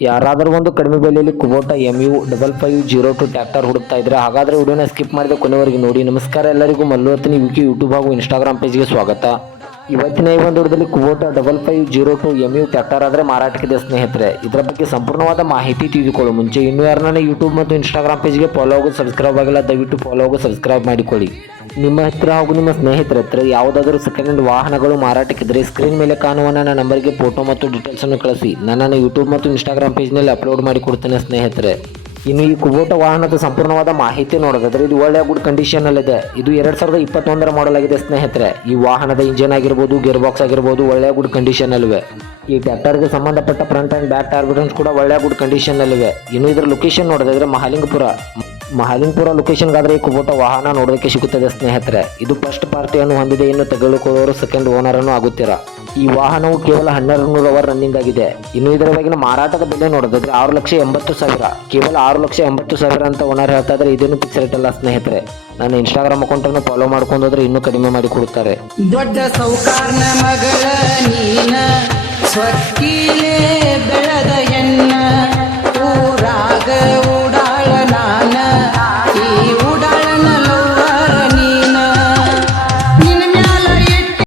ಯಾರಾದರೂ ಒಂದು ಕಡಿಮೆ ಬೆಲೆಯಲ್ಲಿ ಕುಬೋಟಾ MU5502 ಟ್ರ್ಯಾಕ್ಟರ್ ಹುಡುಕ್ತಾ ಇದ್ರೆ ಹಾಗಾದರೆ ವಿಡಿಯೋನ ಸ್ಕಿಪ್ ಮಾಡಿದ ಕೊನೆವರೆಗೆ ನೋಡಿ. ನಮಸ್ಕಾರ ಎಲ್ಲರಿಗೂ, ಮಲ್ಲುವರ್ತಿನಿ ವಿಕಿ ಯೂಟ್ಯೂಬ್ ಹಾಗೂ ಇನ್ಸ್ಟಾಗ್ರಾಮ್ ಪೇಜ್ಗೆ ಸ್ವಾಗತ. ಇವತ್ತಿನ ಈ ಒಂದು ವಿಡಿಯೋದಲ್ಲಿ ಕುಬೋಟಾ 5502 MU ಟ್ರ್ಯಾಕ್ಟರ್ ಆದರೆ ಮಾರಾಟಕ್ಕಿದೆ ಸ್ನೇಹಿತರೆ. ಇದರ ಬಗ್ಗೆ ಸಂಪೂರ್ಣವಾದ ಮಾಹಿತಿ ತಿಳಿದುಕೊಳ್ಳೋ ಮುಂಚೆ ಇನ್ನೂ ಯಾರನ್ನ ಯೂಟ್ಯೂಬ್ ಮತ್ತು ಇನ್ಸ್ಟಾಗ್ರಾಮ್ ಪೇಜ್ಗೆ ಫಾಲೋ ಆಗೋ ಸಬ್ಸ್ಕ್ರೈಬ್ ಆಗಿಲ್ಲ, ದಯವಿಟ್ಟು ಫಾಲೋ ಆಗೋ ಸಬ್ಸ್ಕ್ರೈಬ್ ಮಾಡಿಕೊಳ್ಳಿ. ನಿಮ್ಮ ಹತ್ರ ಹಾಗೂ ನಿಮ್ಮ ಸ್ನೇಹಿತರ ಹತ್ರ ಯಾವುದಾದರೂ ಸೆಕೆಂಡ್ ಹ್ಯಾಂಡ್ ವಾಹನಗಳು ಮಾರಾಟಕ್ಕಿದ್ರೆ ಸ್ಕ್ರೀನ್ ಮೇಲೆ ಕಾಣುವ ನನ್ನ ನಂಬರ್ಗೆ ಫೋಟೋ ಮತ್ತು ಡೀಟೇಲ್ಸನ್ನು ಕಳಿಸಿ. ನನ್ನನ್ನು ಯೂಟ್ಯೂಬ್ ಮತ್ತು ಇನ್ಸ್ಟಾಗ್ರಾಮ್ ಪೇಜ್ನಲ್ಲಿ ಅಪ್ಲೋಡ್ ಮಾಡಿ ಕೊಡ್ತೇನೆ ಸ್ನೇಹಿತರೆ. ಇನ್ನು ಈ ಕುಬೋಟಾ ವಾಹನದ ಸಂಪೂರ್ಣವಾದ ಮಾಹಿತಿ ನೋಡೋದಾದ್ರೆ ಇದು ಒಳ್ಳೆಯ ಗುಡ್ ಕಂಡೀಷನಲ್ಲಿದೆ. ಇದು 2021 ಮಾಡಲ್ ಆಗಿದೆ ಸ್ನೇಹಿತರೆ. ಈ ವಾಹನದ ಇಂಜಿನ್ ಆಗಿರ್ಬೋದು, ಗೇರ್ ಬಾಕ್ಸ್ ಆಗಿರ್ಬೋದು ಒಳ್ಳೆಯ ಗುಡ್ ಕಂಡೀಷನಲ್ಲಿವೆ. ಈ ಟ್ರ್ಯಾಕ್ಟರ್ಗೆ ಸಂಬಂಧಪಟ್ಟ front and back tyre buttons ಕೂಡ ಒಳ್ಳೆಯ ಗುಡ್ ಕಂಡೀಷನಲ್ಲಿವೆ. ಇನ್ನು ಇದರ ಲೊಕೇಶನ್ ನೋಡೋದಾದ್ರೆ ಮಹಾಲಿಂಗಪುರ ಲೊಕೇಶನ್ಗಾದರೆ ಈ ಕುಬೋಟಾ ವಾಹನ ನೋಡೋದಕ್ಕೆ ಸಿಗುತ್ತದೆ ಸ್ನೇಹಿತರೆ. ಇದು ಫಸ್ಟ್ ಪಾರ್ಟಿಯನ್ನು ಹೊಂದಿದೆ. ಇನ್ನು ತೆಗೆದುಕೊಳ್ಳುವವರು ಸೆಕೆಂಡ್ ಓನರನ್ನು ಆಗುತ್ತೀರಾ. ಈ ವಾಹನವು ಕೇವಲ 1200 ಅವರ್ ರನ್ನಿಂಗ್ ಆಗಿದೆ. ಇನ್ನು ಇದರ ಬಗೆಗಿನ ಮಾರಾಟದ ಬೆಲೆ ನೋಡೋದಾದ್ರೆ 6,80,000, ಕೇವಲ 6,80,000 ಅಂತ ಓನರ್ ಹೇಳ್ತಾ ಇದ್ರೆ ಇದೇನು ಫಿಕ್ಸ್ ರೇಟ್ ಅಲ್ಲ ಸ್ನೇಹಿತರೆ. ನನ್ನ ಇನ್ಸ್ಟಾಗ್ರಾಮ್ ಅಕೌಂಟನ್ನು ಫಾಲೋ ಮಾಡ್ಕೊಂಡು ಹೋದ್ರೆ ಇನ್ನೂ ಕಡಿಮೆ ಮಾಡಿ ಕೊಡುತ್ತಾರೆ. ದೊಡ್ಡ ಸೌಕಾರ್ನ ಮಗಳ ನೀನ ಸ್ವಚ್ಛ